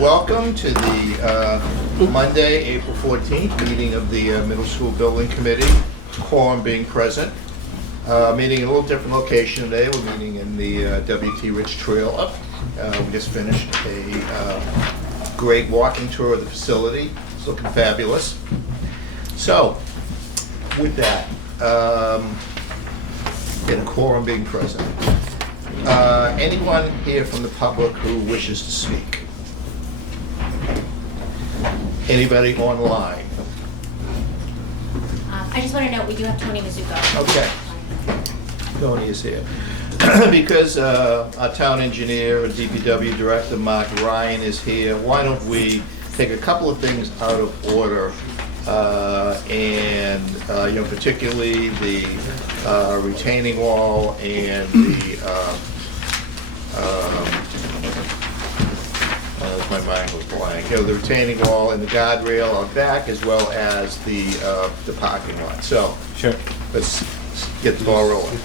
Welcome to the Monday, April 14th meeting of the Middle School Building Committee, quorum being present. Meeting in a little different location today. We're meeting in the W.T. Rich Trail. We just finished a great walking tour of the facility. It's looking fabulous. So, with that, and a quorum being present. Anyone here from the public who wishes to speak? Anybody online? I just want to note, we do have Tony Mizuko. Okay. Tony is here. Because our town engineer and DPW director, Mark Ryan, is here, why don't we take a couple of things out of order, and particularly the retaining wall and the my mind was blank. The retaining wall and the guardrail on back, as well as the parking lot. So, Sure. let's get the ball rolling.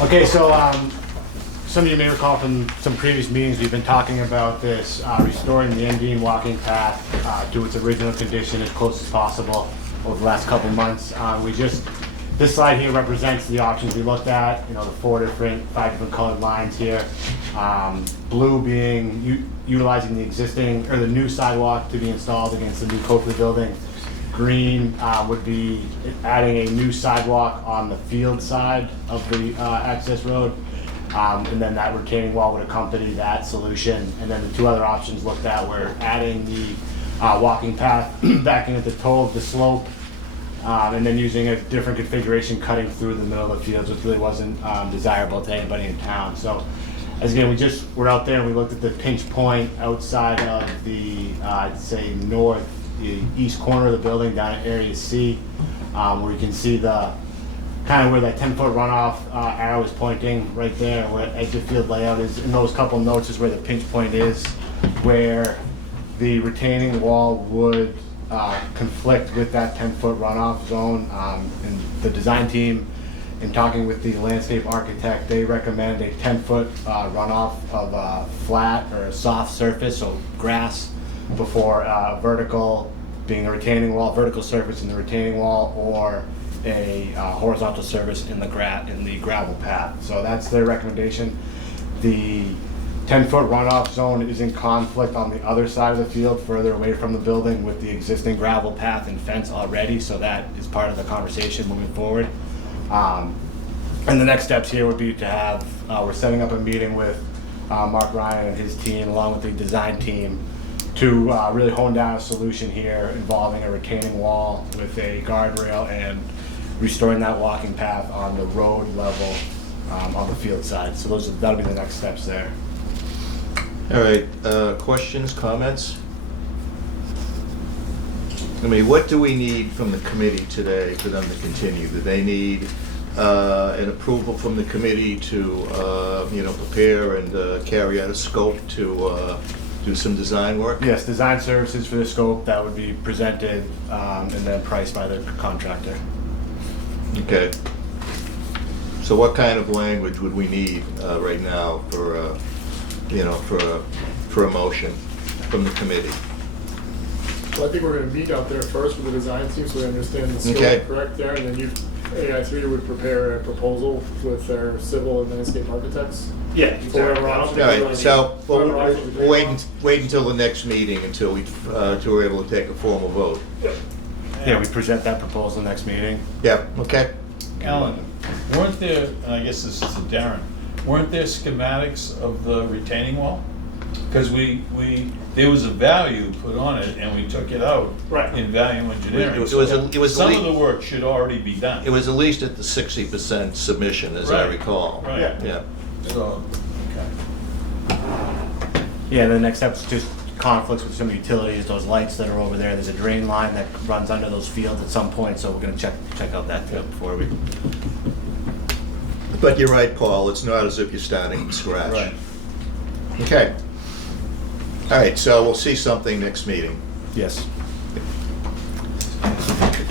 Okay, so some of you may recall from some previous meetings, we've been talking about this, restoring the Endine walking path to its original condition as close as possible over the last couple months. This slide here represents the options we looked at, the five different colored lines here. Blue being utilizing the existing, or the new sidewalk to be installed against the new Copley building. Green would be adding a new sidewalk on the field side of the access road. And then that retaining wall would accompany that solution. And then the two other options looked at were adding the walking path backing at the toe of the slope, and then using a different configuration cutting through the middle of the fields, which really wasn't desirable to anybody in town. So, as again, we're out there and we looked at the pinch point outside of the, I'd say the east corner of the building down at area C, where you can see the kind of where that 10-foot runoff arrow is pointing right there, where edge of field layout is. In those couple notes is where the pinch point is, where the retaining wall would conflict with that 10-foot runoff zone. And the design team, in talking with the landscape architect, they recommend a 10-foot runoff of a flat or a soft surface, so grass, before vertical being a retaining wall, vertical surface in the retaining wall, or a horizontal surface in the gravel path. So that's their recommendation. The 10-foot runoff zone is in conflict on the other side of the field, further away from the building, with the existing gravel path and fence already. So that is part of the conversation moving forward. And the next steps here would be to have, we're setting up a meeting with Mark Ryan and his team, along with the design team, to really hone down a solution here involving a retaining wall with a guardrail and restoring that walking path on the road level on the field side. So that'll be the next steps there. All right, questions, comments? What do we need from the committee today for them to continue? Do they need an approval from the committee to, prepare and carry out a scope to do some design work? Yes, design services for the scope that would be presented and then priced by the contractor. Okay. So what kind of language would we need right now for, for a motion from the committee? Well, I think we're going to meet out there first with the design team so we understand the Okay. scope correct there, and then AI3 would prepare a proposal with their civil and landscape architects. Yeah, For whatever option. All right, so Whatever option we we'll take. wait until the next meeting until we're able to take a formal vote. Yeah, we present that proposal next meeting. Yeah, okay. Alan, weren't there, and I guess this is to Darren, weren't there schematics of the retaining wall? Because there was a value put on it, and we took it out Right. in value engineering. It was Some elite. of the work should already be done. It was at least at the 60% submission, as I Right. recall. Right. Yeah. So, okay. Yeah, the next step's just conflicts with some utilities, those lights that are over there. There's a drain line that runs under those fields at some point, so we're gonna check out that field before we. But you're right, Paul, it's not as if you're starting from scratch. Right. Okay. All right, so we'll see something next meeting. Yes.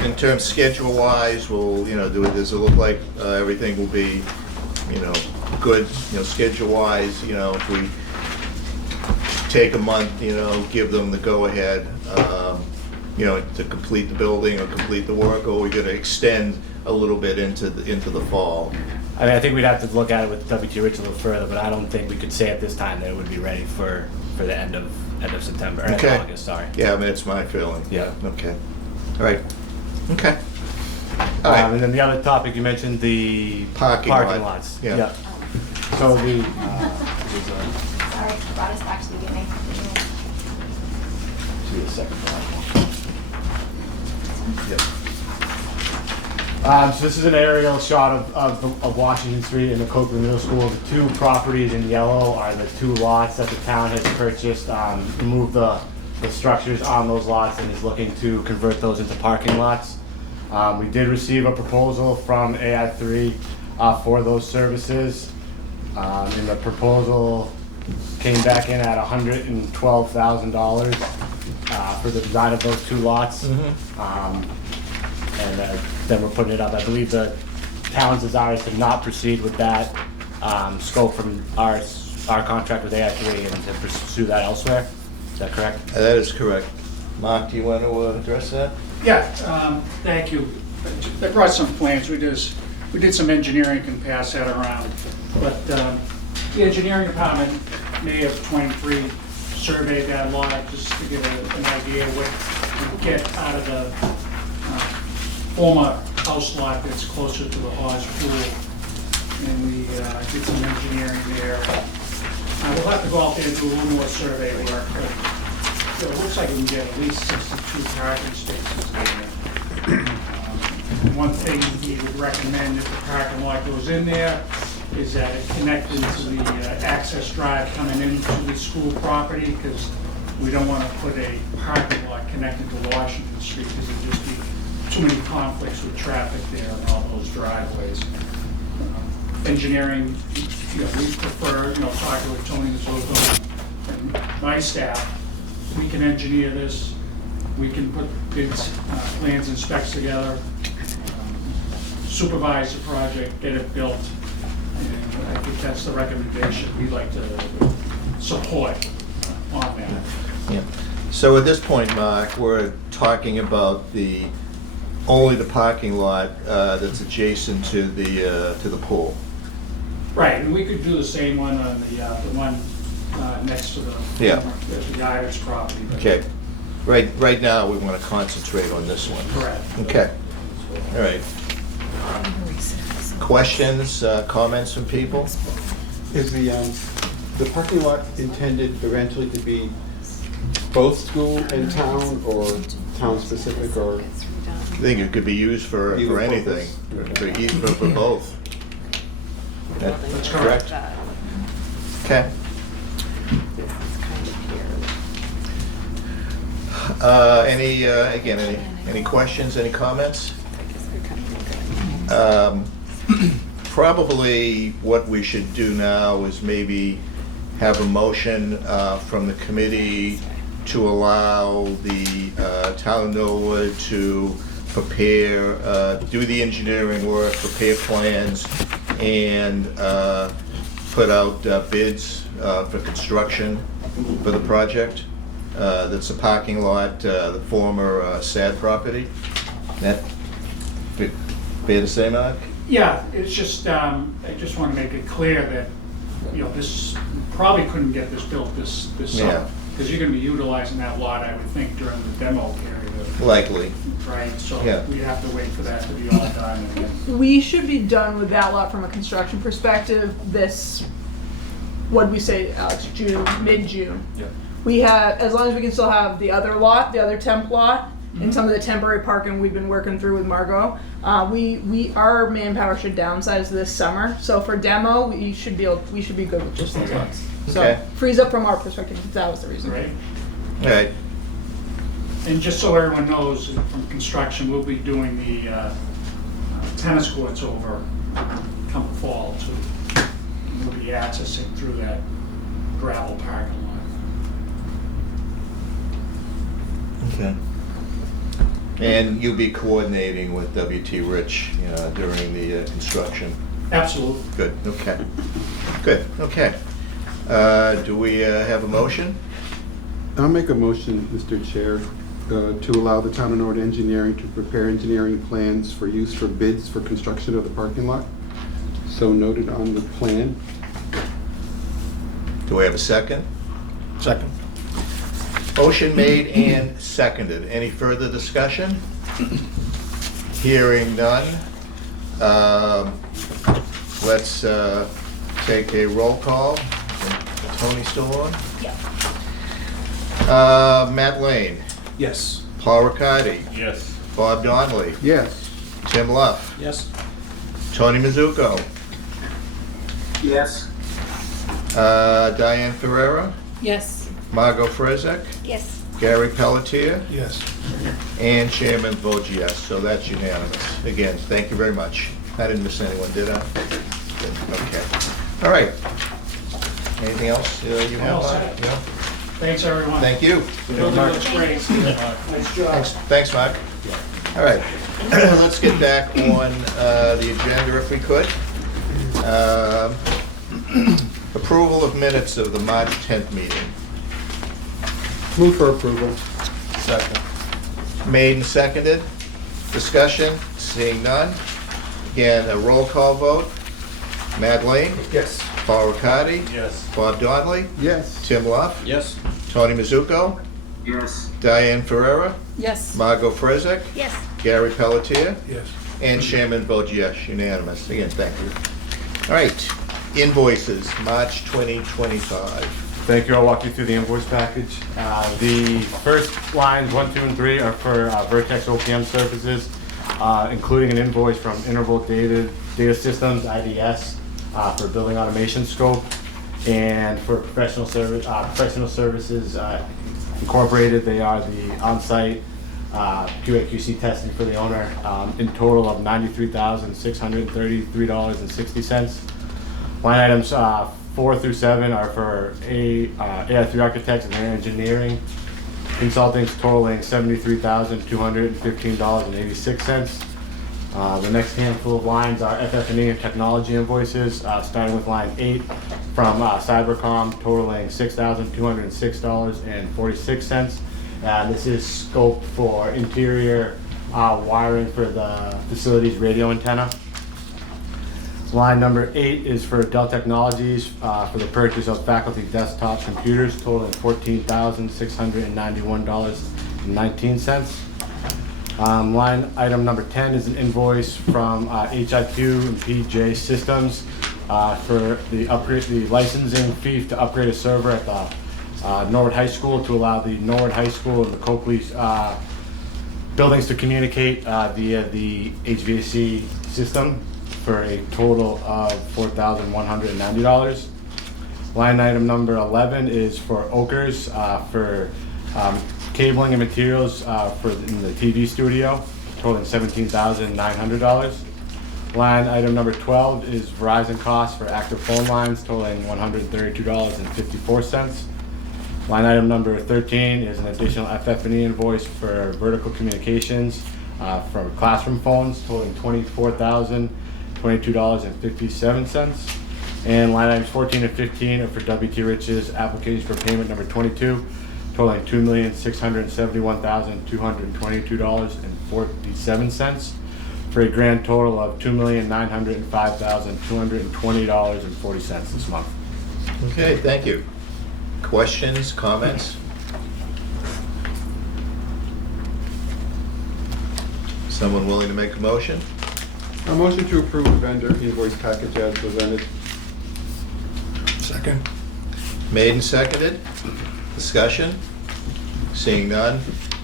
In terms schedule-wise, we'll, does it look like everything will be, good, schedule-wise, if we take a month, give them the go-ahead, to complete the building or complete the work, or we're gonna extend a little bit into the fall? I mean, I think we'd have to look at it with WT Rich a little further, but I don't think we could say at this time that it would be ready for the end of September, or end of Okay. August, sorry. Yeah, I mean, it's my feeling. Yeah. Okay. All right. Okay. All right. And then the other topic, you mentioned the Parking lot. lots. Yeah. So the, Sorry, brought us back to the beginning. see the second Yep. So this is an aerial shot of Washington Street and the Copeland Middle School. The two properties in yellow are the two lots that the town has purchased, removed the structures on those lots and is looking to convert those into parking lots. We did receive a proposal from AI3 for those services. And the proposal came back in at $112,000 for the design of those two lots. And then we're putting it up. I believe the town's desire is to not proceed with that scope from our contract with AI3 and to pursue that elsewhere. Is that correct? That is correct. Mark, do you want to address that? Yeah, thank you. I brought some plans. We did some engineering, can pass that around. But the engineering department, May of '23, surveyed that lot just to get an idea what we get out of the former house lot that's closer to the Hawes Pool. And we did some engineering there. We'll have to go out there and do a little more survey work, but it looks like we can get at least 62 parking spaces there. One thing we would recommend if the parking lot goes in there is that it connect into the access drive coming into the school property, because we don't want to put a parking lot connected to Washington Street, because it'd just be too many conflicts with traffic there and all those driveways. Engineering, we prefer, talking with Tony Mazzoco and my staff, we can engineer this, we can put bids, plans and specs together, supervise the project, get it built, and I think that's the recommendation we'd like to support on that. Yeah. So at this point, Mark, we're talking about only the parking lot that's adjacent to the pool. Right, and we could do the same one on the one next to the Yeah. the Irish property. but- Okay. Right now, we want to concentrate on this one. Correct. Okay. All right. Questions, comments from people? Is the parking lot intended eventually to be both school and town, or town-specific, or? I think it could be used for Either anything, for both. That's correct. Okay. Any questions, any comments? Probably what we should do now is maybe have a motion from the committee to allow the town of Norwood to prepare, do the engineering work, prepare plans, and put out bids for construction for the project. That's a parking lot, the former SAD property. That fair to say, Mark? Yeah, it's just, I just want to make it clear that, this, probably couldn't get this built this Yeah. summer. Because you're going to be utilizing that lot, I would think, during the demo period, Likely. right? So Yeah. we'd have to wait for that to be all done. And then- We should be done with that lot from a construction perspective this what'd we say, Alex, June, mid-June. Yeah. We have, as long as we can still have the other lot, the other temp lot, and some of the temporary parking we've been working through with Margot. Our manpower should downsize this summer, so for demo, we should be good with just those lots. So Okay. frees up from our perspective, because that was the reason. Right? All right, And just so everyone knows, from construction, we'll be doing the tennis courts over come fall too. We'll be accessing through that gravel parking lot. okay. And you'll be coordinating with W.T. Rich during the construction? Absolutely. Good, okay. Good, okay. Do we have a motion? I'll make a motion, Mr. Chair, to allow the town of Norwood Engineering to prepare engineering plans for use for bids for construction of the parking lot. So noted on the plan. Do we have a second? Second. Motion made and seconded. Any further discussion? Hearing none. Let's take a roll call. Tony still on? Yeah. Matt Lane, Yes. Paul Riccardi, Yes. Bob Donnelly, Yes. Tim Luff, Yes. Tony Mizuko, Yes. Diane Ferrera, Yes. Margot Frizek, Yes. Gary Pelletier, Yes. and Chairman votes yes, so that's unanimous. Again, thank you very much. I didn't miss anyone, did I? Good, okay. All right. Anything else you have? All set. Yeah? Thanks, everyone. Thank you. Building looks great. Nice job. Thanks, Mark. All right, let's get back on the agenda if we could. Approval of minutes of the March 10th meeting. Move for approval. Second. Made and seconded. Discussion, seeing none. Again, a roll call vote. Matt Lane, Yes. Paul Riccardi, Yes. Bob Donnelly, Yes. Tim Luff, Yes. Tony Mizuko, Yes. Diane Ferrera, Yes. Margot Frizek, Yes. Gary Pelletier, Yes. and Chairman votes yes, unanimous. Again, thank you. All right, invoices, March 2025. Thank you. I'll walk you through the invoice package. The first lines, 1, 2, and 3 are for Vertex OPM services, including an invoice from Interval Data Systems, IDS, for building automation scope, and for professional services incorporated. They are the on-site QA/QC testing for the owner, in total of $93,633.60. Line items 4 through 7 are for AI3 architects and their engineering consultings, totaling $73,215.86. The next handful of lines are FF&E and technology invoices, starting with line 8 from Cybercom, totaling $6,206.46. This is scope for interior wiring for the facility's radio antenna. Line number 8 is for Dell Technologies for the purchase of faculty desktop computers, totaling $14,691.19. Line item number 10 is an invoice from HIQ and PJ Systems for the licensing fee to upgrade a server at the Norwood High School to allow the Norwood High School and the Coakley buildings to communicate via the HVAC system for a total of $4,190. Line item number 11 is for Okers for cabling and materials in the TV studio, totaling $17,900. Line item number 12 is Verizon costs for active phone lines, totaling $132.54. Line item number 13 is an additional FF&E invoice for vertical communications for classroom phones, totaling $24,022.57. And line items 14 and 15 are for WT Rich's application for payment number 22, totaling $2,671,222.47, for a grand total of $2,905,220.40 this month. Okay, thank you. Questions, comments? Someone willing to make a motion? A motion to approve the vendor invoice package as presented. Second. Made and seconded. Discussion? Seeing none.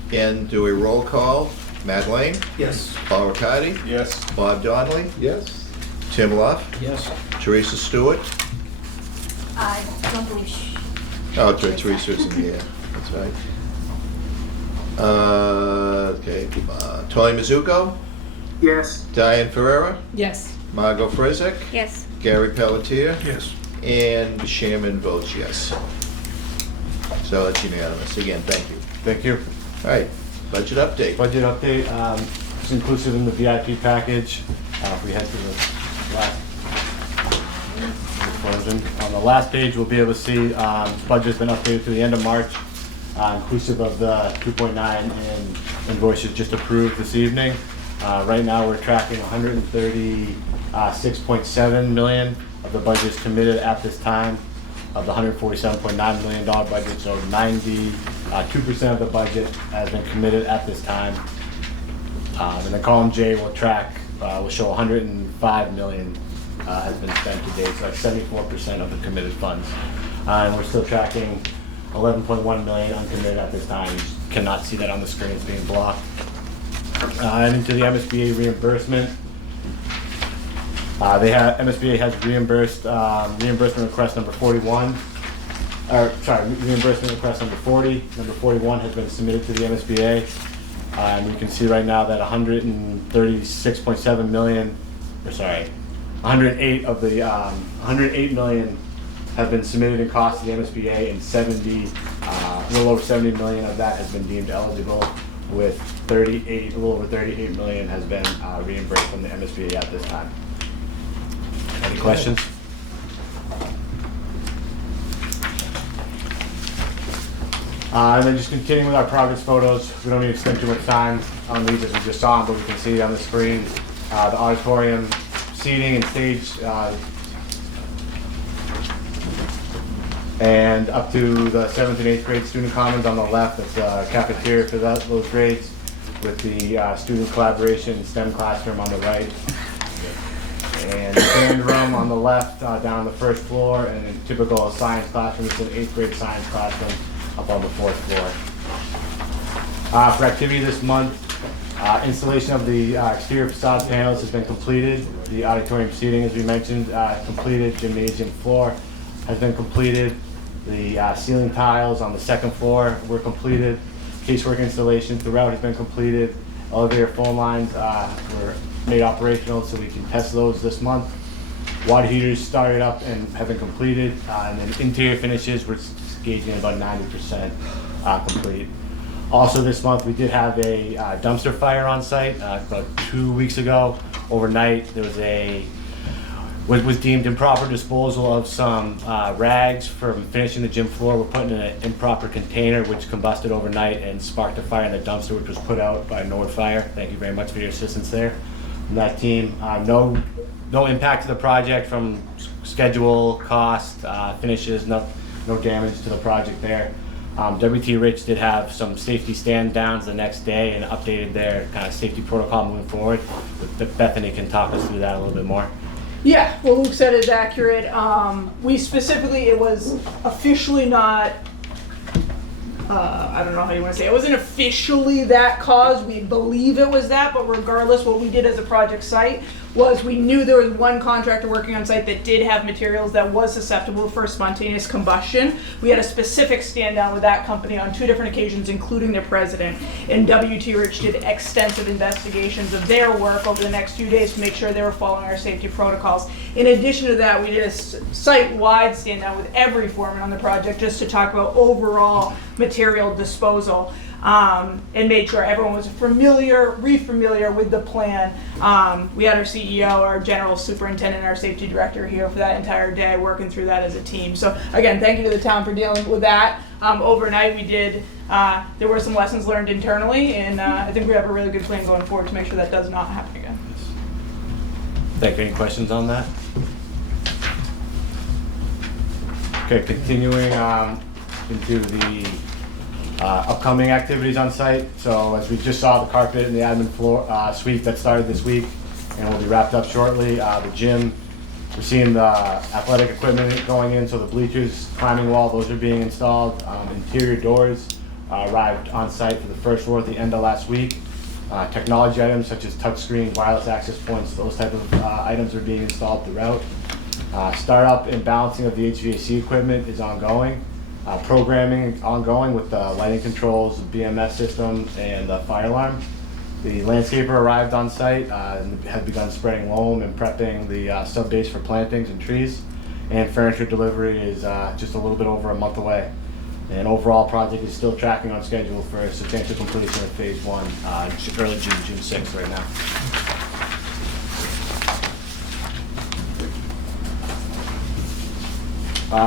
Again, do a roll call. Matt Lane? Yes. Paul Riccardi? Yes. Bob Donnelly? Yes? Tim Luff? Yes. Teresa Stewart? I don't believe Oh, Teresa's in the air, that's right. Okay, Tony Mizuko? Yes. Diane Ferrera? Yes. Margot Frizzik? Yes. Gary Pelletier? Yes. And the chairman votes yes. So it's unanimous. Again, thank you. Thank you. All right, budget update. Budget update, is inclusive in the VIP package. If we head to the last version. On the last page, we'll be able to see, budget's been updated through the end of March, inclusive of the 2.9 in invoices just approved this evening. Right now, we're tracking 136.7 million of the budget is committed at this time of the $147.9 million budget, so 92% of the budget has been committed at this time. And then column J will track, will show 105 million has been spent to date, so that's 74% of the committed funds. And we're still tracking 11.1 million uncommitted at this time. You cannot see that on the screen, it's being blocked. And into the MSBA reimbursement. MSBA has reimbursed, reimbursement request number 41, reimbursement request number 40. Number 41 has been submitted to the MSBA. And you can see right now that 136.7 million, 108 of the 108 million have been submitted in cost to the MSBA, and a little over 70 million of that has been deemed eligible, with a little over 38 million has been reimbursed from the MSBA at this time. Any questions? And then just continuing with our progress photos, we don't need to spend too much time on these as we just saw them, but we can see on the screen the auditorium seating and stage, and up to the 7th and 8th grade student commons on the left. That's a cafeteria for those grades, with the student collaboration STEM classroom on the right. And the band room on the left, down on the first floor, and a typical science classroom. It's an 8th grade science classroom up on the 4th floor. For activity this month, installation of the exterior facade panels has been completed. The auditorium seating, as we mentioned, completed. Gymnasium floor has been completed. The ceiling tiles on the 2nd floor were completed. Casework installation throughout has been completed. Elevator phone lines were made operational, so we can test those this month. Water heaters started up and have been completed, and then interior finishes we're gauging about 90% complete. Also this month we did have a dumpster fire on site about 2 weeks ago. Overnight there was deemed improper disposal of some rags from finishing the gym floor. We're putting in an improper container which combusted overnight and sparked a fire in the dumpster, which was put out by Nord Fire. Thank you very much for your assistance there from that team. No impact to the project from schedule, cost, finishes, no damage to the project there. WT Rich did have some safety stand downs the next day and updated their kind of safety protocol moving forward. But Bethany can talk us through that a little bit more. Yeah, what Luke said is accurate. We specifically, it was officially not, I don't know how you want to say it. It wasn't officially that cause. We believe it was that, but regardless, what we did as a project site was we knew there was one contractor working on site that did have materials that was susceptible for spontaneous combustion. We had a specific stand down with that company on 2 different occasions, including their president. And WT Rich did extensive investigations of their work over the next few days to make sure they were following our safety protocols. In addition to that, we did a site-wide stand down with every foreman on the project just to talk about overall material disposal. And made sure everyone was re-familiar with the plan. We had our CEO, our general superintendent, and our safety director here for that entire day, working through that as a team. So again, thank you to the town for dealing with that. Overnight we did, there were some lessons learned internally, and I think we have a really good plan going forward to make sure that does not happen again. Thank you. Any questions on that? Okay, continuing into the upcoming activities on site. So as we just saw, the carpet and the admin floor sweep that started this week and will be wrapped up shortly. The gym We're seeing the athletic equipment going in, so the bleachers, climbing wall, those are being installed. Interior doors arrived on site for the first floor at the end of last week. Technology items such as touchscreens, wireless access points, those type of items are being installed throughout. Startup and balancing of the HVAC equipment is ongoing. Programming ongoing with the lighting controls, BMS system, and the fire alarm. The landscaper arrived on site and had begun spreading loam and prepping the sub base for plantings and trees. And furniture delivery is just a little bit over a month away. And overall project is still tracking on schedule for substantial completion of phase 1, early June 6th right now.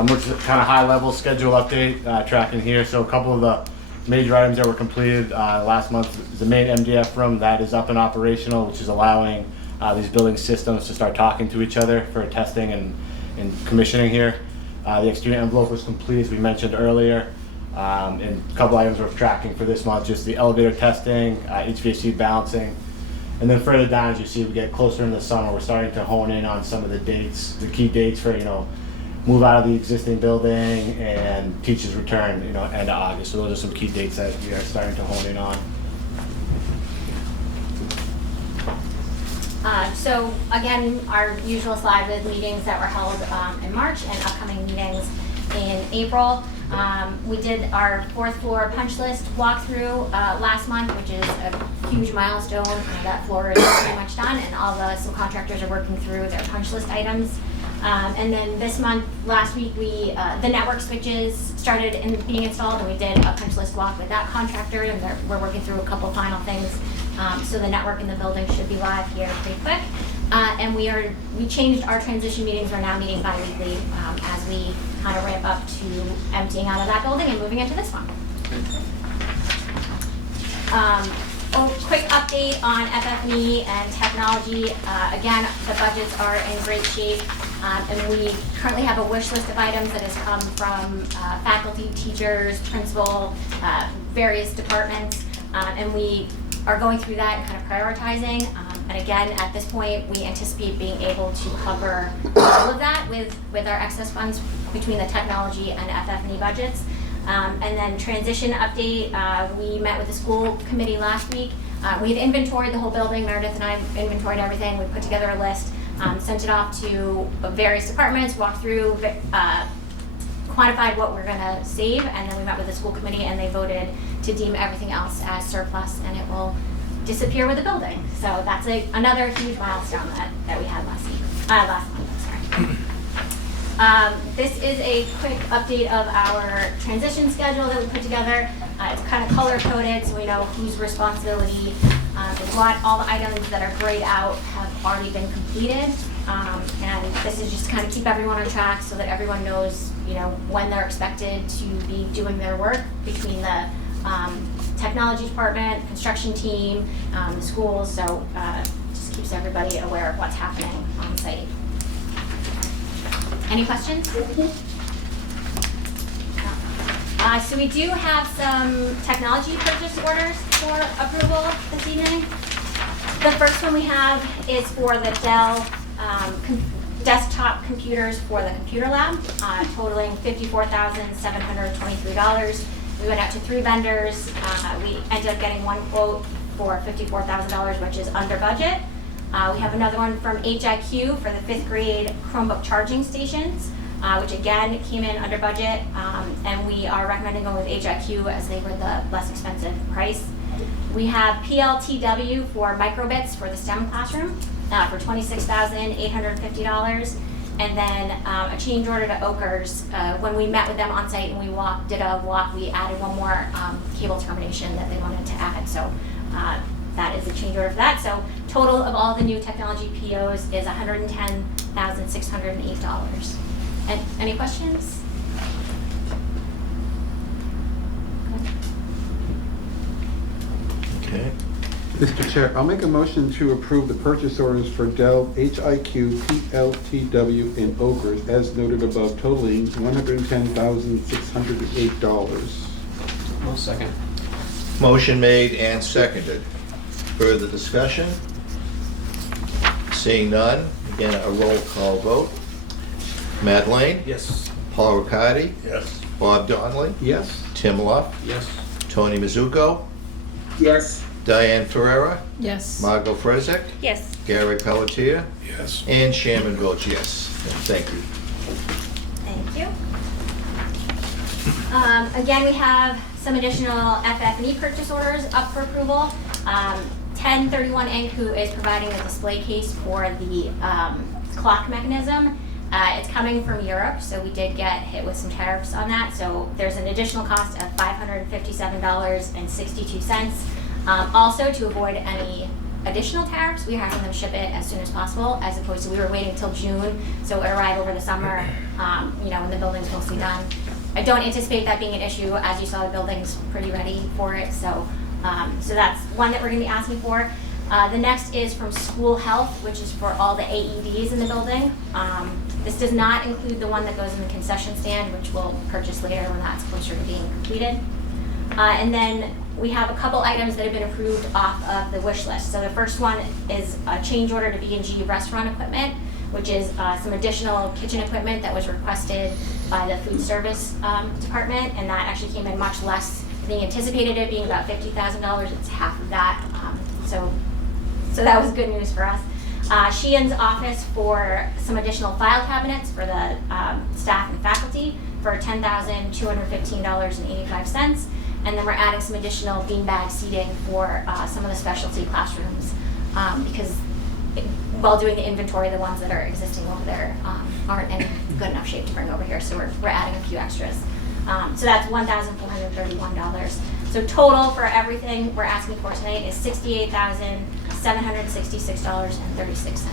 Which is kind of high-level schedule update tracking here. So a couple of the major items that were completed last month is the main MDF room that is up and operational, which is allowing these building systems to start talking to each other for testing and commissioning here. The exterior envelope was complete, as we mentioned earlier. And a couple items we're tracking for this month, just the elevator testing, HVAC balancing. And then further down, as you see, we get closer into the summer, we're starting to hone in on some of the dates, the key dates for, move out of the existing building and teachers return, end of August. So those are some key dates that we are starting to hone in on. So again, our usual slide with meetings that were held in March and upcoming meetings in April. We did our 4th floor punch list walkthrough last month, which is a huge milestone. That floor is pretty much done, and all the subcontractors are working through their punch list items. And then this month, last week, the network switches started being installed, and we did a punch list walk with that contractor, and we're working through a couple final things. So the network in the building should be live here pretty quick. And we changed our transition meetings. We're now meeting bi-weekly as we kind of ramp up to emptying out of that building and moving into this one. A quick update on FF&E and technology. Again, the budgets are in great shape, and we currently have a wish list of items that has come from faculty, teachers, principal, various departments, and we are going through that and kind of prioritizing. And again, at this point, we anticipate being able to cover all of that with our excess funds between the technology and FF&E budgets. And then transition update, we met with the school committee last week. We had inventoried the whole building. Meredith and I inventoried everything. We put together a list, sent it off to various departments, walked through, quantified what we're gonna save, and then we met with the school committee and they voted to deem everything else as surplus and it will disappear with the building. So that's another huge milestone that we had last month, sorry. This is a quick update of our transition schedule that we put together. It's kind of color coded so we know whose responsibility is what. All the items that are grayed out have already been completed. And this is just kind of keep everyone on track so that everyone knows, when they're expected to be doing their work between the technology department, construction team, the schools. So just keeps everybody aware of what's happening on site. Any questions? So we do have some technology purchase orders for approval this evening. The first one we have is for the Dell desktop computers for the computer lab, totaling $54,723. We went out to 3 vendors. We ended up getting one quote for $54,000, which is under budget. We have another one from HIQ for the 5th grade Chromebook charging stations, which again came in under budget, and we are recommending going with HIQ as they were the less expensive price. We have PLTW for microbits for the STEM classroom for $26,850. And then a change order to Oakers. When we met with them on site and we did a walk, we added one more cable termination that they wanted to add. So that is a change order for that. So total of all the new technology POs is $110,608. And any questions? Okay. Mr. Chair, I'll make a motion to approve the purchase orders for Dell, HIQ, PLTW, and Ogres as noted above, totaling $110,608. One second. Motion made and seconded. Further discussion? Seeing none, Again, a roll call vote. Matt Lane? Yes. Paul Riccardi? Yes. Bob Donnelly? Yes. Tim Luff? Yes. Tony Mizuko? Yes. Diane Ferrera? Yes. Margot Frezek? Yes. Gary Pelletier? Yes. And Chairman votes yes. Thank you. Thank you. Again, we have some additional FF&E purchase orders up for approval. 1031 Inc., who is providing the display case for the clock mechanism. It's coming from Europe, so we did get hit with some tariffs on that. So there's an additional cost of $557.62. Also, to avoid any additional tariffs, we're having them ship it as soon as possible, as opposed to we were waiting till June, so it would arrive over the summer, when the building's mostly done. I don't anticipate that being an issue. As you saw, the building's pretty ready for it, so that's one that we're gonna be asking for. The next is from School Health, which is for all the AEDs in the building. This does not include the one that goes in the concession stand, which we'll purchase later when that's closer to being completed. And then we have a couple items that have been approved off of the wish list. So the first one is a change order to B&G restaurant equipment, which is some additional kitchen equipment that was requested by the food service department, and that actually came in much less than anticipated, it being about $50,000. It's half of that, so that was good news for us. Sheehan's office for some additional file cabinets for the staff and faculty for $10,215.85. And then we're adding some additional beanbag seating for some of the specialty classrooms because while doing the inventory, the ones that are existing over there aren't in good enough shape to bring over here. So we're adding a few extras. So that's $1,431. So total for everything we're asking for tonight is $68,766.36.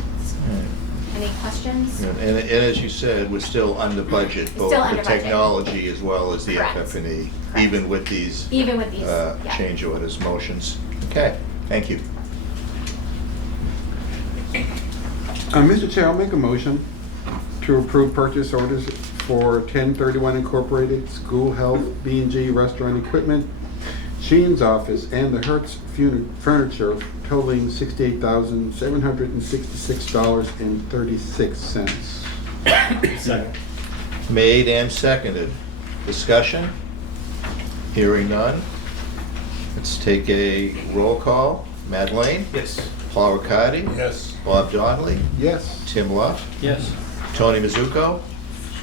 Any questions? And as you said, we're still under budget, both Still for under budget. technology as well as the Correct. FF&E, Correct. even with these Yeah. change orders, motions. Okay, thank you. Mr. Chair, I'll make a motion to approve purchase orders for 1031 Incorporated, School Health, B&G Restaurant Equipment, Sheen's Office, and the Hertz Furniture totaling $68,766.36. Second. Made and seconded. Discussion? Hearing none. Let's take a roll call. Matt Lane? Yes. Paul Riccardi? Yes. Bob Donnelly? Yes. Tim Luff? Yes. Tony Mizuko?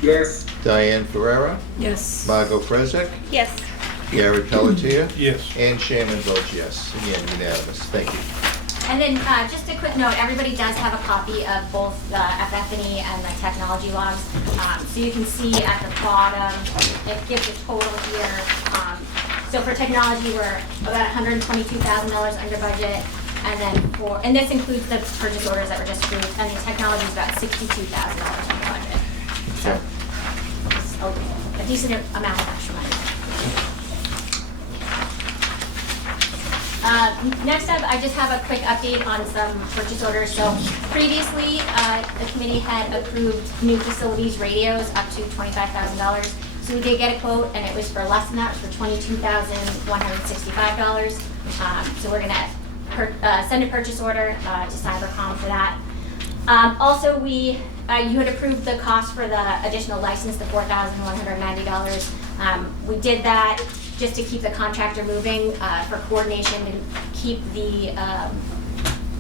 Yes. Diane Ferrera? Yes. Margot Frezek? Yes. Gary Pelletier? Yes. And Chairman votes yes. Again, unanimous. Thank you. And then just a quick note, everybody does have a copy of both the FF&E and the technology logs. So you can see at the bottom, it gives a total here. So for technology, we're about $122,000 under budget. And this includes the purchase orders that were just approved, and the technology is about $62,000 under budget. So it's a decent amount of extra money. Next up, I just have a quick update on some purchase orders. So previously, the committee had approved new facilities radios up to $25,000. So we did get a quote, and it was for less than that, it was for $22,165. So we're gonna send a purchase order to Cybercom for that. Also, you had approved the cost for the additional license, the $4,190. We did that just to keep the contractor moving for coordination and keep the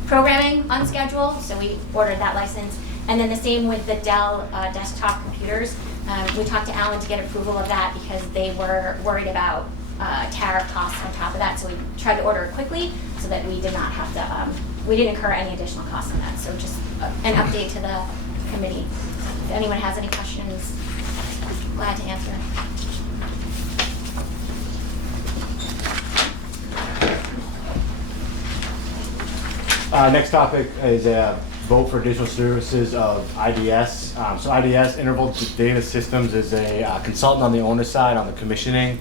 programming on schedule. So we ordered that license. And then the same with the Dell desktop computers. We talked to Alan to get approval of that because they were worried about tariff costs on top of that. So we tried to order it quickly so that we did not have to, we didn't incur any additional costs on that. So just an update to the committee. If anyone has any questions, glad to answer. Next topic is a vote for additional services of IDS. So IDS, Interval Data Systems, is a consultant on the owner side on the commissioning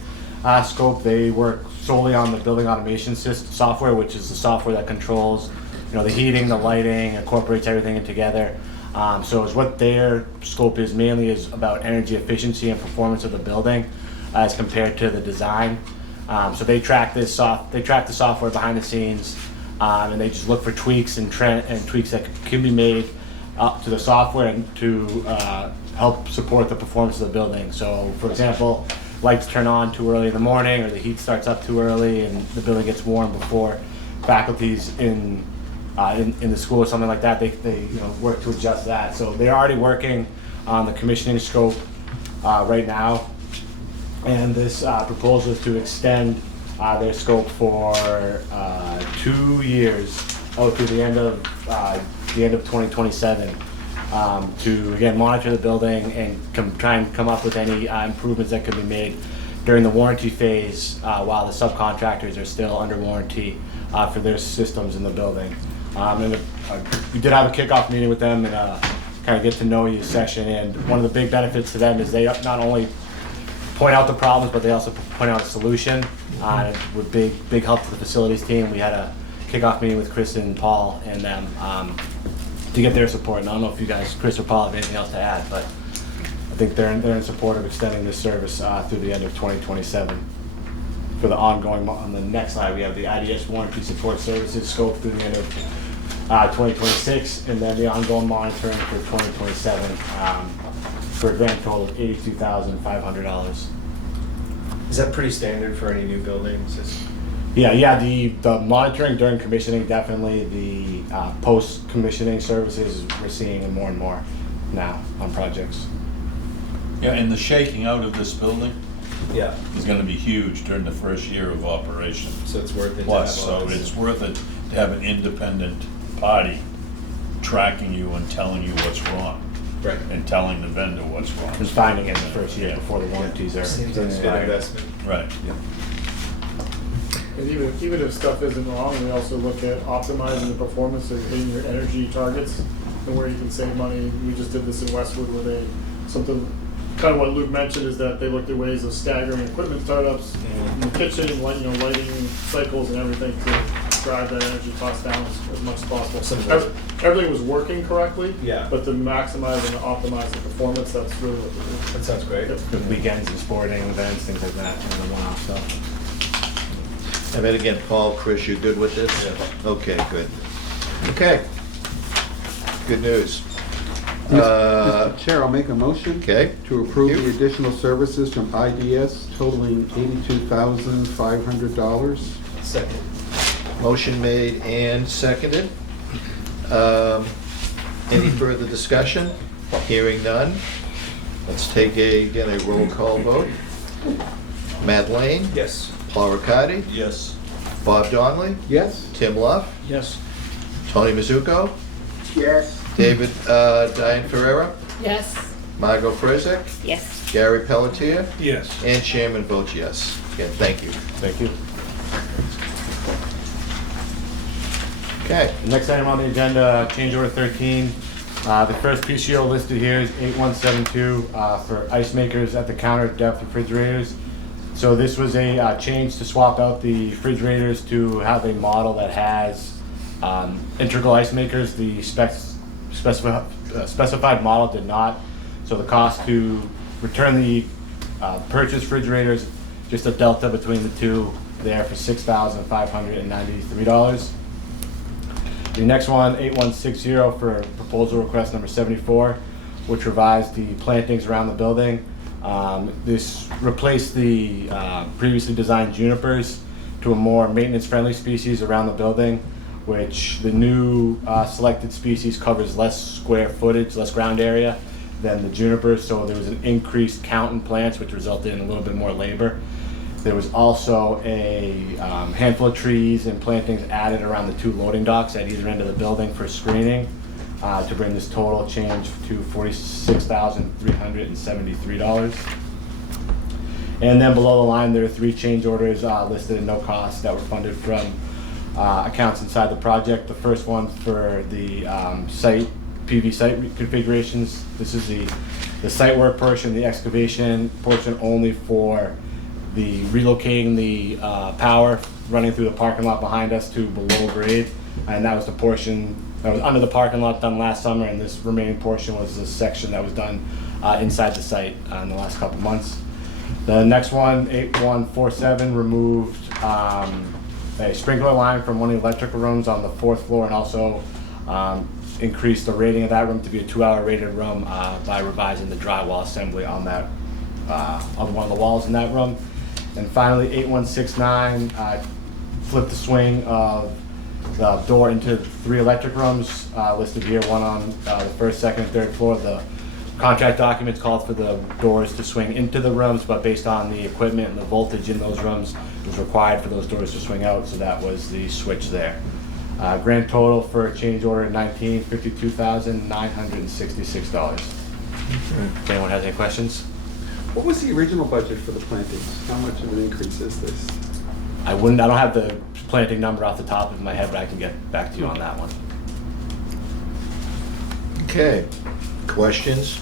scope. They work solely on the building automation software, which is the software that controls, the heating, the lighting, incorporates everything together. So it's what their scope is mainly is about energy efficiency and performance of the building as compared to the design. So they track the software behind the scenes. And they just look for tweaks and tweaks that can be made up to the software and to help support the performance of the building. So, for example, lights turn on too early in the morning, or the heat starts up too early, and the building gets warm before faculty's in the school or something like that. They work to adjust that. So they're already working on the commissioning scope right now, and this proposal is to extend their scope for 2 years, through the end of 2027, to again monitor the building and try and come up with any improvements that could be made during the warranty phase while the subcontractors are still under warranty for their systems in the building. We did have a kickoff meeting with them and kind of get to know you session, and one of the big benefits to them is they not only point out the problems, but they also point out a solution with big help to the facilities team. We had a kickoff meeting with Chris and Paul and them to get their support. And I don't know if you guys, Chris or Paul, have anything else to add, but I think they're in support of extending this service through the end of 2027. For the ongoing, on the next slide, we have the IDS warranty support services scope through the end of 2026, and then the ongoing monitoring for 2027 for a grand total of $82,500. Is that pretty standard for any new buildings? Yeah, the monitoring during commissioning, definitely. The post-commissioning services, we're seeing more and more now on projects. Yeah, and the shaking out of this building Yeah, is gonna be huge during the first year of operation. so it's worth it to Plus, have all so this. it's worth it to have an independent party tracking you and telling you what's wrong, Right. and telling the vendor what's wrong. And finding it in the first year Yeah. before the warranties are Seems like a good expired. investment. Right. And even if stuff isn't wrong, we also look at optimizing the performance of hitting your energy targets and where you can save money. We just did this in Westwood where kind of what Luke mentioned is that they looked at ways of staggering equipment startups in the kitchen, lighting cycles and everything to drive that energy cost down as much as possible. Everything was working correctly. Yeah. But to maximize and optimize the performance, that's really what we're doing. That sounds great. Yep. With weekends and sporting events, things like that, and the one-off stuff. And then again, Paul, Chris, you good with this? Yeah. Okay, good. Okay. Good news. Mr. Chair, I'll make a motion Okay. to approve You. the additional services from IDS totaling $82,500. Second. Motion made and seconded. Any further discussion? Hearing none. Let's take again, a roll call vote. Matt Lane, Yes. Paul Riccardi, Yes. Bob Donnelly, Yes? Tim Luff, Yes. Tony Mizuko, yes, David Diane Ferreira, Yes. Margot Frizek, Yes. Gary Pelletier, Yes. and Chairman votes yes. Again, thank you. Thank you. Okay. The next item on the agenda, change order 13. The first PCO listed here is 8172 for ice makers at the counter depth refrigerators. So this was a change to swap out the refrigerators to have a model that has integral ice makers. The specified model did not. So the cost to return the purchased refrigerators, just a delta between the two there for $6,593. The next one, 8160 for proposal request number 74, which revised the plantings around the building. This replaced the previously designed junipers to a more maintenance-friendly species around the building, which the new selected species covers less square footage, less ground area than the junipers, so there was an increased count in plants, which resulted in a little bit more labor. There was also a handful of trees and plantings added around the two loading docks at either end of the building for screening to bring this total change to $46,373. And then below the line, there are 3 change orders listed at no cost that were funded from accounts inside the project. The first one for the PV site configurations. This is the site work portion, the excavation portion only for the relocating the power running through the parking lot behind us to below grade, and that was the portion that was under the parking lot done last summer, and this remaining portion was the section that was done inside the site in the last couple months. The next one, 8147, removed a sprinkler line from one of the electrical rooms on the 4th floor, and also increase the rating of that room to be a 2-hour rated room by revising the drywall assembly on that, on one of the walls in that room. And finally, 8169, flip the swing of the door into 3 electric rooms listed here, one on the first, second, and third floor. The contract documents called for the doors to swing into the rooms, but based on the equipment and the voltage in those rooms, it was required for those doors to swing out, so that was the switch there. Grand total for change order 19, $52,966. If anyone has any questions? What was the original budget for the plantings? How much of an increase is this? I don't have the planting number off the top of my head, but I can get back to you on that one. Okay, questions?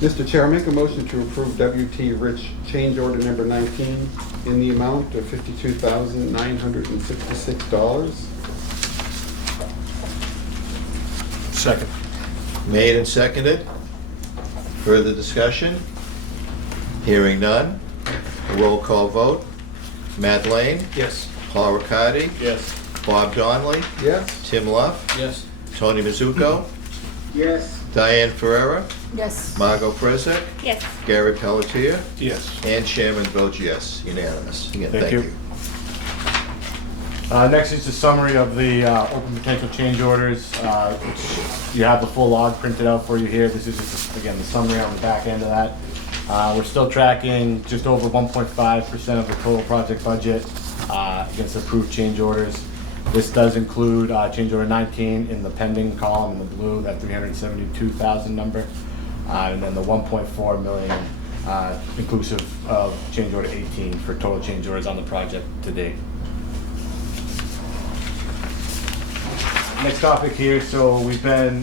Mr. Chair, I make a motion to approve W.T. Rich change order number 19 in the amount of $52,966. Second. Made and seconded. Further discussion? Hearing none. A roll call vote. Matt Lane? Yes. Paul Riccardi? Yes. Bob Donnelly? Yes? Tim Luff? Yes. Tony Mizuko? yes, Diane Ferrera? Yes. Margot Prezek? Yes. Gary Pelletier? Yes. And Chairman votes yes, unanimous. Again, Thank thank you. you. Next is a summary of the open potential change orders. You have the full log printed out for you here. This is just, again, the summary on the back end of that. We're still tracking just over 1.5% of the total project budget against approved change orders. This does include change order 19 in the pending column in the blue, that 372,000 number, and then the 1.4 million inclusive of change order 18 for total change orders on the project to date. Next topic here, so we've been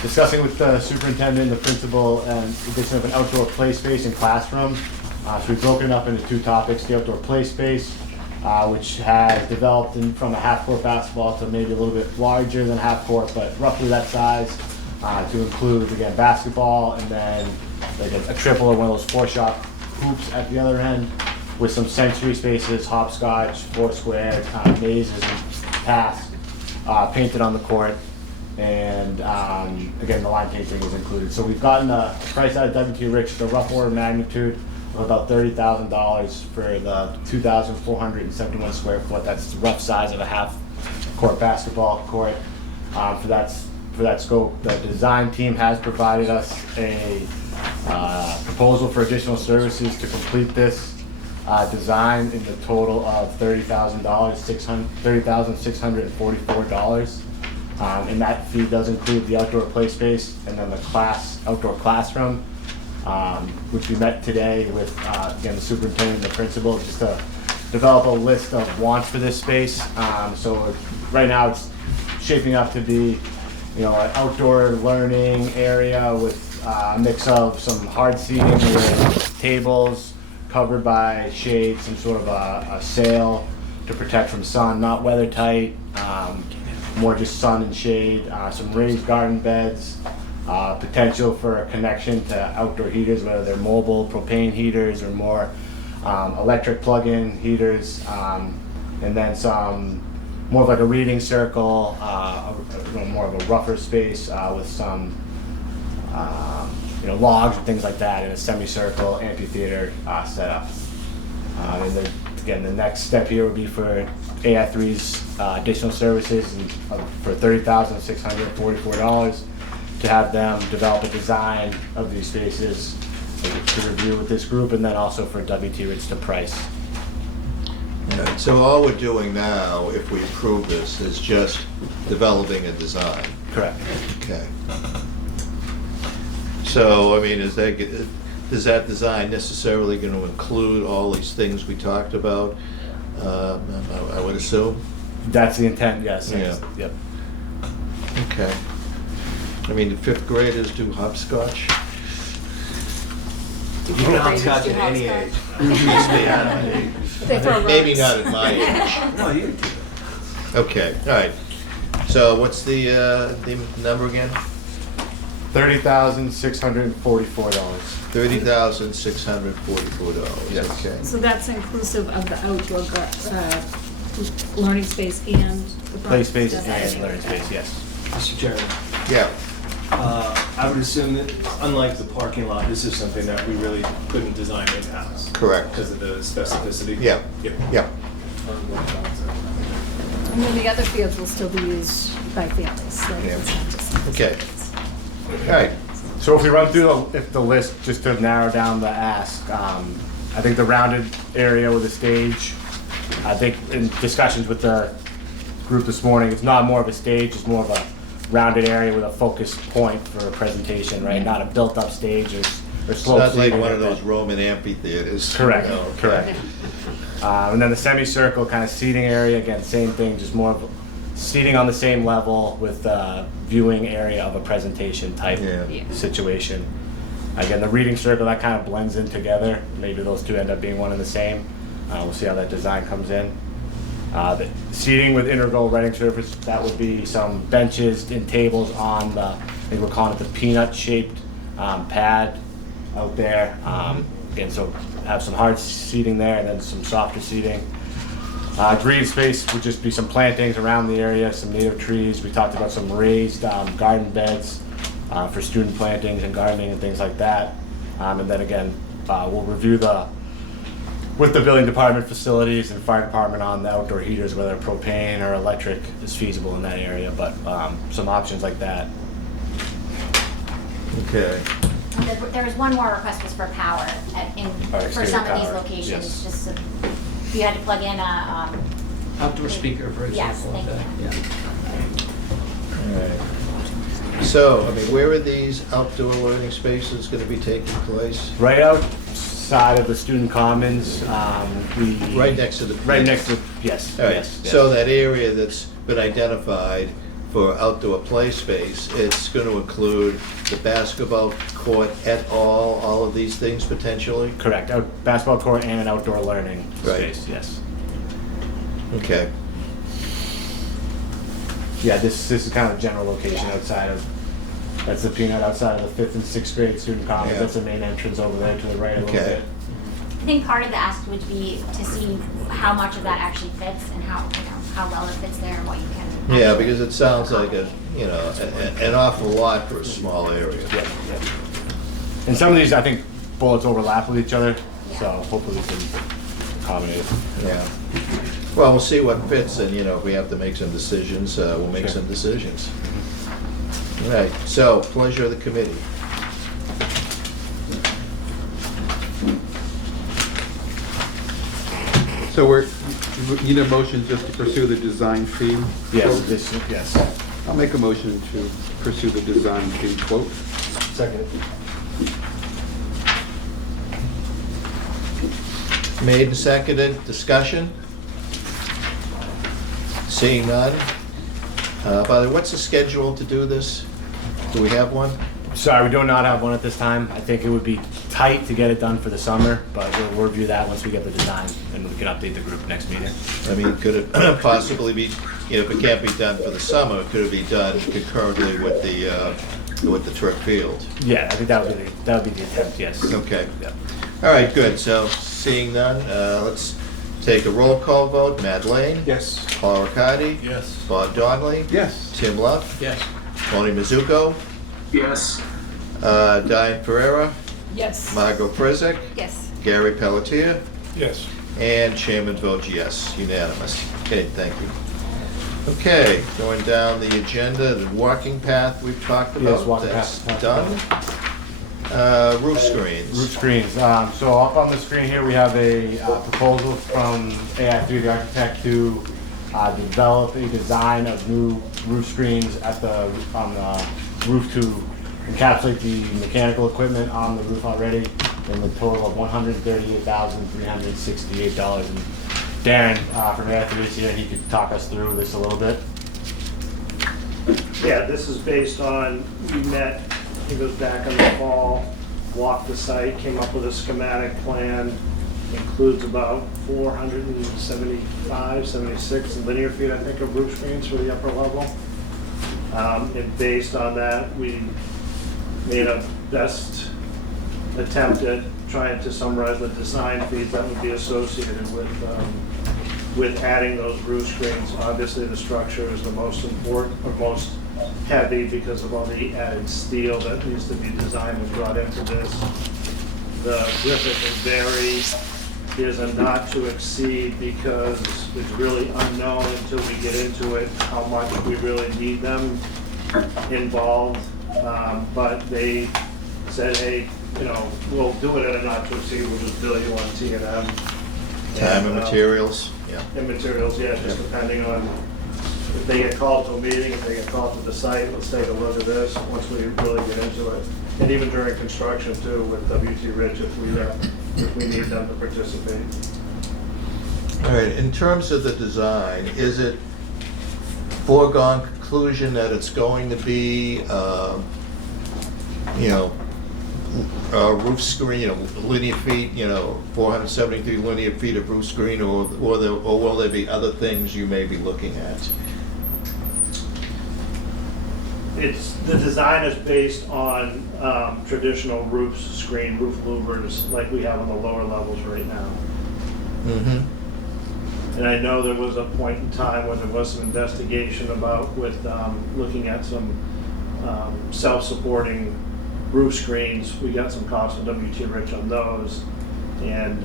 discussing with the superintendent, the principal, and addition of an outdoor play space and classroom. So we've broken it up into 2 topics, the outdoor play space, which has developed from a half-court basketball to maybe a little bit larger than half-court, but roughly that size, to include, again, basketball, and then like a triple or one of those 4-shot hoops at the other end, with some sensory spaces, hopscotch, foursquare, mazes, and paths. Painted on the court, and again, the line painting is included. So we've gotten a price out of W.T. Rich, the rough order of magnitude of about $30,000 for the 2,471 square foot. That's the rough size of a half-court basketball court. For that scope, the design team has provided us a proposal for additional services to complete this design in the total of $30,644. And that fee does include the outdoor play space and then the outdoor classroom, which we met today with, again, the superintendent and the principal, just to develop a list of wants for this space. So right now it's shaping up to be, an outdoor learning area with a mix of some hard seating with tables, covered by shade, some sort of a sail to protect from sun, not weather tight, more just sun and shade, some raised garden beds, potential for a connection to outdoor heaters, whether they're mobile propane heaters or more electric plug-in heaters, and then some more of like a reading circle, more of a rougher space with some logs and things like that in a semicircle amphitheater setup. And then, again, the next step here would be for AI3's additional services for $30,644 to have them develop a design of these spaces to review with this group, and then also for W.T. Rich to price. Alright, so all we're doing now, if we approve this, is just developing a design. Correct. Okay. So, I mean, is that design necessarily going to include all these things we talked about? I would assume. That's the intent, yes. Yeah. Yep. Okay. I mean, do 5th graders do hopscotch? You can hopscotch at any age. They throw Maybe rocks. not at my age. No, you can. Okay, all right. So what's the number again? $30,644. $30,644. Yes. Okay. So that's inclusive of the outdoor learning space and the Play space Does and learning space, yes. Mr. Chairman, Yeah, I would assume that, unlike the parking lot, this is something that we really couldn't design in-house. correct. Because of the specificity? Yeah, Yep. yeah. And then the other fields will still be used by families. Like Yeah. it's not just- Okay. All right. So if we run through the list, just to narrow down the ask, I think the rounded area with the stage, I think in discussions with the group this morning, it's not more of a stage, it's more of a rounded area with a focused point for a presentation, right? Not a built-up stage or It's slope not like seating. one of those Roman amphitheaters. Correct, No, okay. correct. And then the semicircle kind of seating area, again, same thing, just more of seating on the same level with the viewing area of a presentation type Yeah. situation. Again, the reading circle, that kind of blends in together. Maybe those two end up being one and the same. We'll see how that design comes in. The seating with integral writing surface, that would be some benches and tables on the, I think we're calling it the peanut-shaped pad out there. Again, so have some hard seating there and then some softer seating. Green space would just be some plantings around the area, some native trees. We talked about some raised garden beds for student plantings and gardening and things like that. And then again, we'll review with the building department facilities and fire department on the outdoor heaters, whether propane or electric is feasible in that area, but some options like that. Okay. There was one more request was for power Or for exterior some of these power, locations, yes. just so if you had to plug in a, Outdoor speaker, for yes, example. thank you. Yeah. All right. So, I mean, where are these outdoor learning spaces going to be taking place? Right outside of the student commons, Right next to the. Right next to, yes, All right, yes. so that area that's been identified for outdoor play space, it's going to include the basketball court et al., all of these things potentially? Correct, basketball court and an outdoor learning Right. space, yes. Okay, Yeah, this is kind of general location outside of, that's the peanut outside of the 5th and 6th grade student commons. Yeah. That's the main entrance over there to the right a little Okay. bit. I think part of the ask would be to see how much of that actually fits and how well it fits there and what you can. yeah, actually because it sounds like accommodate. an awful lot for a small area. Yeah, yeah. And some of these, I think, bullets overlap with each other, so hopefully we can accommodate. Yeah. Well, we'll see what fits, and, if we have to make some decisions, we'll make Sure. some decisions. All right, so, pleasure of the committee. So we need a motion just to pursue the design fee? Yes, quote? yes. I'll make a motion to pursue the design fee quote. Second. Made and seconded, discussion? Seeing none? By the way, what's the schedule to do this? Do we have one? Sorry, we do not have one at this time. I think it would be tight to get it done for the summer, but we'll review that once we get the design, and we can update the group next meeting. I mean, could it possibly be, if it can't be done for the summer, could it be done concurrently with the turf field? Yeah, I think that would be the attempt, yes. Okay. Yeah. All right, good. So, seeing none, let's take a roll call vote. Madeleine? Yes. Paul Riccardi? Yes. Bob Donnelly? Yes. Tim Luff? Yes. Tony Mizuko? yes, Diane Pereira? Yes. Margot Frizik? Yes. Gary Pelletier? Yes. And chairman votes yes, unanimous. Okay, thank you. Okay, going down the agenda, the walking path we've talked about. Yes, walking That's path. done. Roof screens. Roof screens. So up on the screen here, we have a proposal from AI3, the architect, to develop a design of new roof screens on the roof to encapsulate the mechanical equipment on the roof already in the total of $138,368. And Darren from AI3 is here, he could talk us through this a little bit. Yeah, this is based on, we met, it goes back in the fall, walked the site, came up with a schematic plan, includes about 475, 76 linear feet, I think, of roof screens for the upper level. And based on that, we made a best attempt at trying to summarize the design fees that would be associated with with adding those roof screens. Obviously, the structure is the most important, or most heavy because of all the added steel that needs to be designed and brought into this. The Griffith and Berry is a not to exceed because it's really unknown until we get into it how much we really need them involved. But they said, hey, we'll do it at a not to exceed, we'll just bill you on T&M. Time and materials, yeah. And materials, yeah, just depending on if they get called to a meeting, if they get called to the site, let's take a look at this, once we really get into it. And even during construction too, with WT Rich, if we need them to participate. All right, in terms of the design, is it foregone conclusion that it's going to be, roof screen, linear feet, 473 linear feet of roof screen, or will there be other things you may be looking at? The design is based on traditional roof screen, roof louvers, like we have on the lower levels right now. Mm-hmm. And I know there was a point in time when there was some investigation with looking at some self-supporting roof screens. We got some costs from WT Rich on those. And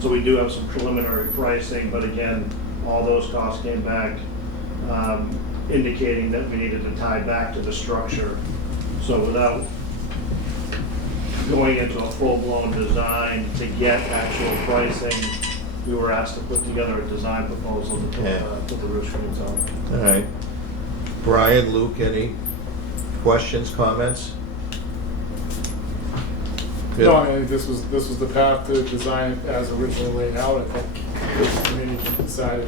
so we do have some preliminary pricing, but again, all those costs came back indicating that we needed to tie back to the structure. So without going into a full-blown design to get actual pricing, we were asked to put together a design proposal to put the roof screens on. All right. Brian, Luke, any questions, comments? No, I mean, this was the path to design it as originally laid out. I think the community can decide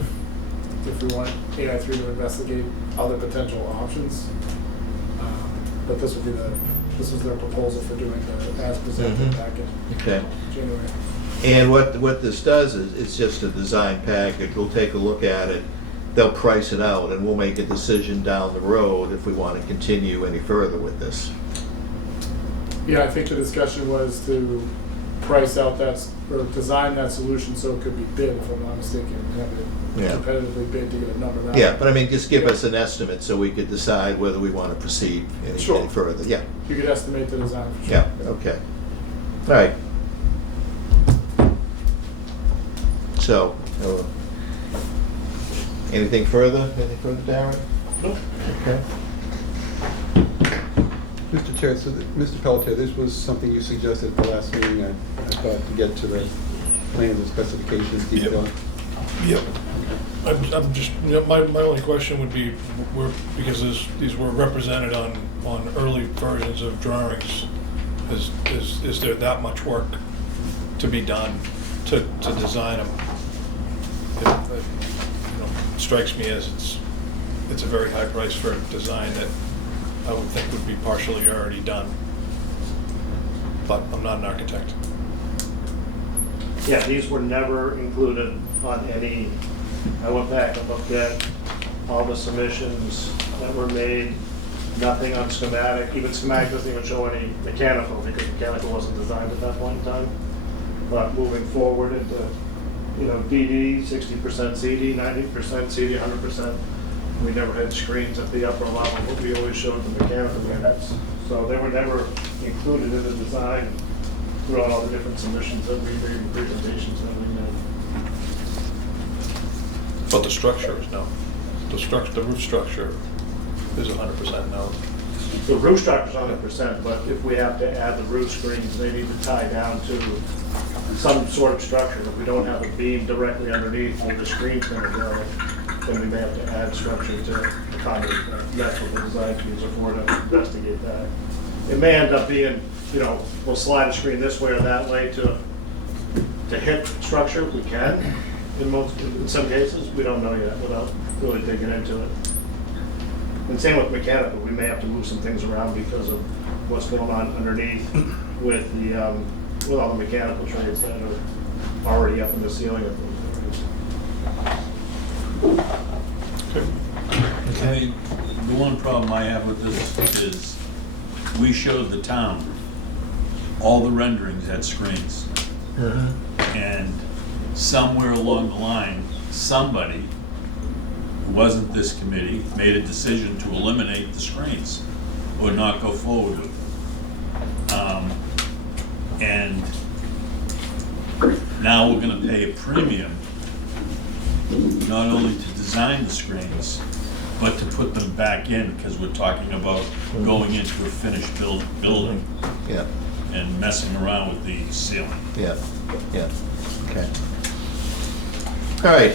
if we want AI3 to investigate other potential options. But this was their proposal for doing the as presented package. Okay. January. And what this does is, it's just a design package. We'll take a look at it. They'll price it out, and we'll make a decision down the road if we want to continue any further with this. Yeah, I think the discussion was to price out or design that solution so it could be bid, if I'm not mistaken, and have it competitively bid to get a number out. Yeah, but I mean, just give us an estimate so we could decide whether we want to proceed any further. Yeah. You could estimate the design for sure. Yeah, okay. All right. So, anything further? Darren? Nope. Okay. Mr. Chair, so Mr. Pelletier, this was something you suggested at the last meeting, I thought, to get to the plans and specifications detail. Yep. I'm just, my only question would be, because these were represented on early versions of drawings, is there that much work to be done to design them? It strikes me as it's a very high price for a design that I would think would be partially already done. But I'm not an architect. Yeah, these were never included on any. I went back and looked at all the submissions that were made, nothing on schematic. Even schematic doesn't even show any mechanical because mechanical wasn't designed at that point in time. But moving forward into, DD, 60% CD, 90% CD, 100%. We never had screens at the upper level, but we always showed the mechanical units. So they were never included in the design throughout all the different submissions that we made and presentations that we made. But the structure is no. The roof structure is 100% no. The roof structure is 100%, but if we have to add the roof screens, they need to tie down to some sort of structure. If we don't have a beam directly underneath where the screen's going to go, then we may have to add structure to accommodate that. That's what the design teams are for, to investigate that. It may end up being, we'll slide a screen this way or that way to hit structure if we can. In some cases, we don't know yet without really digging into it. And same with mechanical, we may have to move some things around because of what's going on underneath with all the mechanical trades that are already up in the ceiling of those areas. The one problem I have with this is we showed the town all the renderings had screens. And somewhere along the line, somebody who wasn't this committee made a decision to eliminate the screens or not go forward with it. And now we're gonna pay a premium, not only to design the screens, but to put them back in, because we're talking about going into a finished building Yeah, and messing around with the ceiling. yeah, yeah, okay. All right,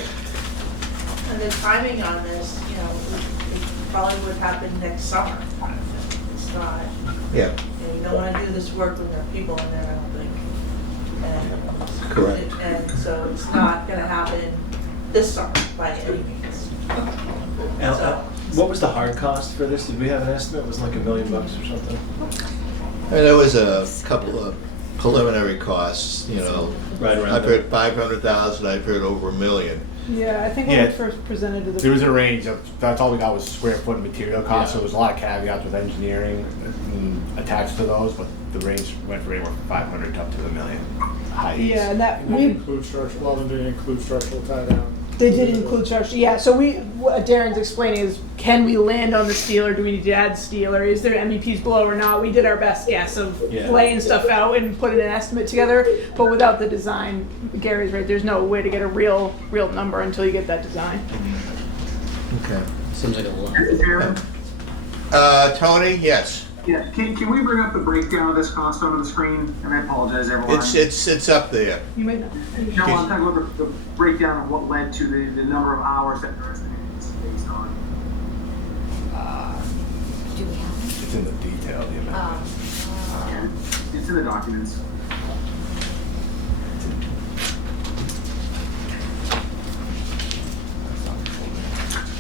And the timing on this, you know, it probably would happen next summer. It's not, yeah, you know, you don't wanna do this work when there are people in there, I don't think. And- Correct. And so it's not gonna happen this summer by any means. Al, what was the hard cost for this? Did we have an estimate? It was like $1 million or something? and there was a couple of preliminary costs, you know. Right around I've there. heard 500,000, I've heard over $1 million. Yeah, I think when Yeah. we first presented to the. There was a range of, that's all we got was square foot material costs, so there was a lot of caveats with engineering attached to those, but the range went from anywhere from 500 to up to $1 million. Highs. Yeah, and that, And they we, include structural, well, they didn't include structural tie down. they did include structure, yeah, so what Darren's explaining is, can we land on the steel, or do we need to add steel, or is there MEPs below or not? We did our best guess of Yeah. laying stuff out and putting an estimate together, but without the design, Gary's right, there's no way to get a real number until you get that design. Okay. Seems like a lot. Mr. Chairman? Tony, yes, Yes, can we bring up the breakdown of this cost onto the screen? And I apologize, everyone. it's up there. You might not. No, I'm talking about the breakdown of what led to the number of hours that the estimate is based on. Do we have? It's in the detail, the amount. It's in the documents.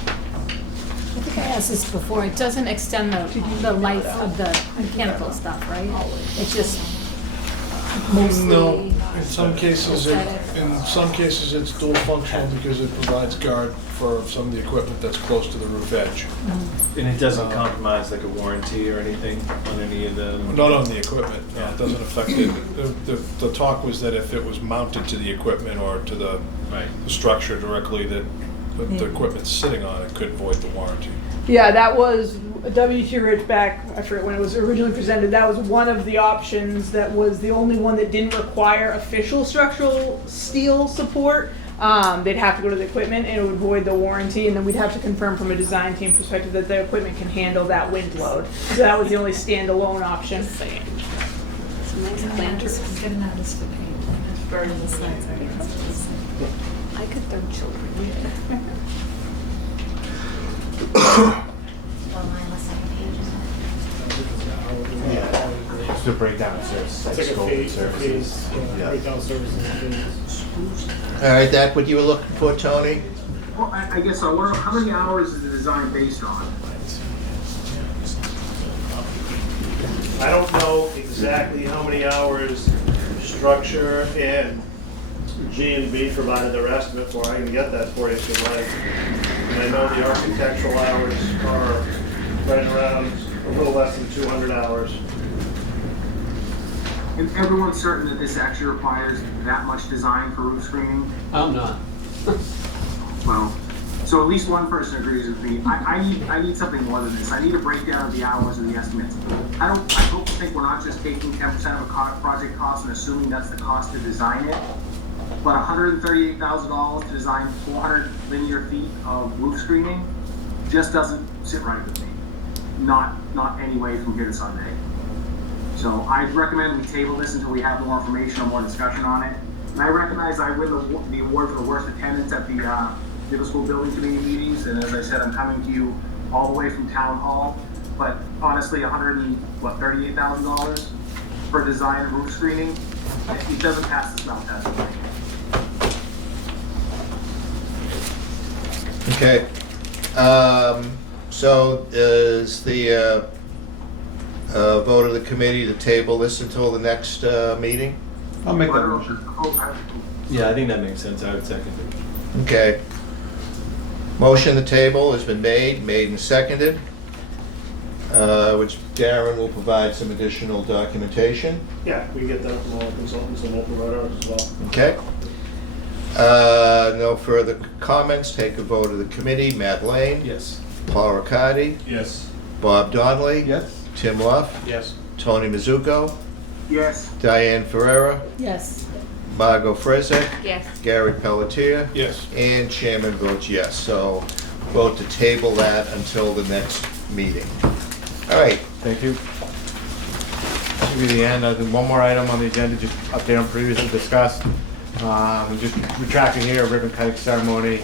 I think I asked this before, it doesn't extend the life of the mechanical stuff, right? It's just mostly. No, in some cases, aesthetic. it's dual functional because it provides guard for some of the equipment that's close to the roof edge. And it doesn't compromise like a warranty or anything on any of the? Not on the equipment, no, it doesn't affect it. The talk was that if it was mounted to the equipment or to the Right. the structure directly that the equipment's sitting on, it could void the warranty. Yeah, that was WT Rich back, I forget when it was originally presented, that was one of the options, that was the only one that didn't require official structural steel support. They'd have to go to the equipment and it would void the warranty, and then we'd have to confirm from a design team perspective that the equipment can handle that wind load. So that was the only standalone option. It's a nice planters. Good enough is for paint. It's very The slides are I could throw children. Well, mine was second page, isn't it? Yeah, just a breakdown of services, like It's like a scope fee, and services. Yeah. breakdown services and fees. All right, that what you were looking for, Tony? Well, I guess so. How many hours is the design based on? I don't know exactly how many hours structure and G&B provided their estimate for. I can get that for you if you like. And I know the architectural hours are right around a little less than 200 hours. And everyone's certain that this actually requires that much design for roof screening? I'm not. Well, so at least one person agrees with me. I need something more than this. I need a breakdown of the hours and the estimates. I hope to think we're not just taking 10% of a project cost and assuming that's the cost to design it. But $138,000 to design 400 linear feet of roof screening just doesn't sit right with me. Not any way from here to Sunday. So I recommend we table this until we have more information or more discussion on it. And I recognize I win the award for the worst attendance at the middle school building committee meetings, and as I said, I'm coming to you all the way from town hall. But honestly, $38,000 for design and roof screening, it doesn't pass the smell test for me. Okay. So is the vote of the committee to table this until the next meeting? I'll make that motion. Yeah, I think that makes sense. I would second it. Okay. Motion to table has been made and seconded, which Darren will provide some additional documentation. Yeah, we get that from all the consultants and we'll provide ours as well. Okay. No further comments. Take a vote of the committee. Matt Lane. Yes. Paul Riccardi. Yes. Bob Donnelly. Yes? Tim Luff. Yes. Tony Mizuko. Yes. Diane Ferrera. Yes. Margot Frizek. Yes. Gary Pelletier. Yes. And chairman votes yes. So vote to table that until the next meeting. All right. Thank you. Should be the end. I think one more item on the agenda, just update on previously discussed. Just retracting here, a ribbon cutting ceremony,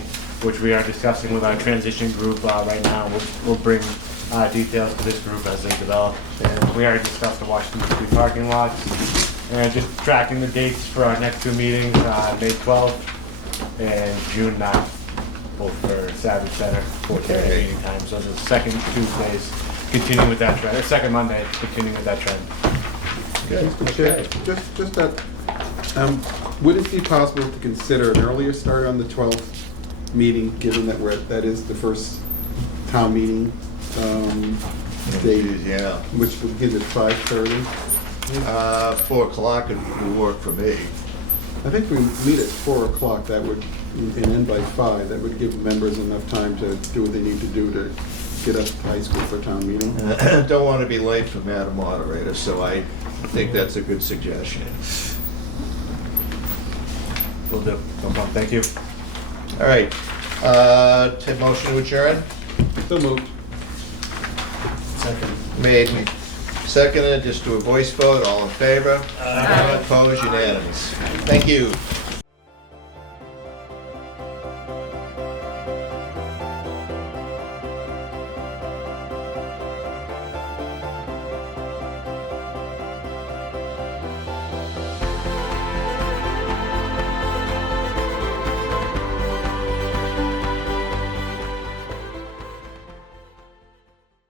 which we are discussing with our transition group right now. We'll bring details to this group as they develop. And we already discussed the Washington Street parking lots. And just tracking the dates for our next two meetings, May 12th and June 9th, both for Savage Center, 4:30 meeting time. So the second Tuesdays, continuing with that trend, or second Monday, continuing with that trend. Mr. Chair, just that, would it be possible to consider an earlier start on the 12th meeting, given that that is the first town meeting date, Yeah. which would give it 5:30? 4 o'clock would work for me. I think we meet at 4 o'clock, that would, and end by 5, that would give members enough time to do what they need to do to get up to high school for town meeting. Don't want to be late for Madam Moderator, so I think that's a good suggestion. Will do. No problem. Thank you. All right. Take motion to adjourn? So moved. Second. Made, seconded, just do a voice vote, all in favor? Opposed, unanimous. Thank you.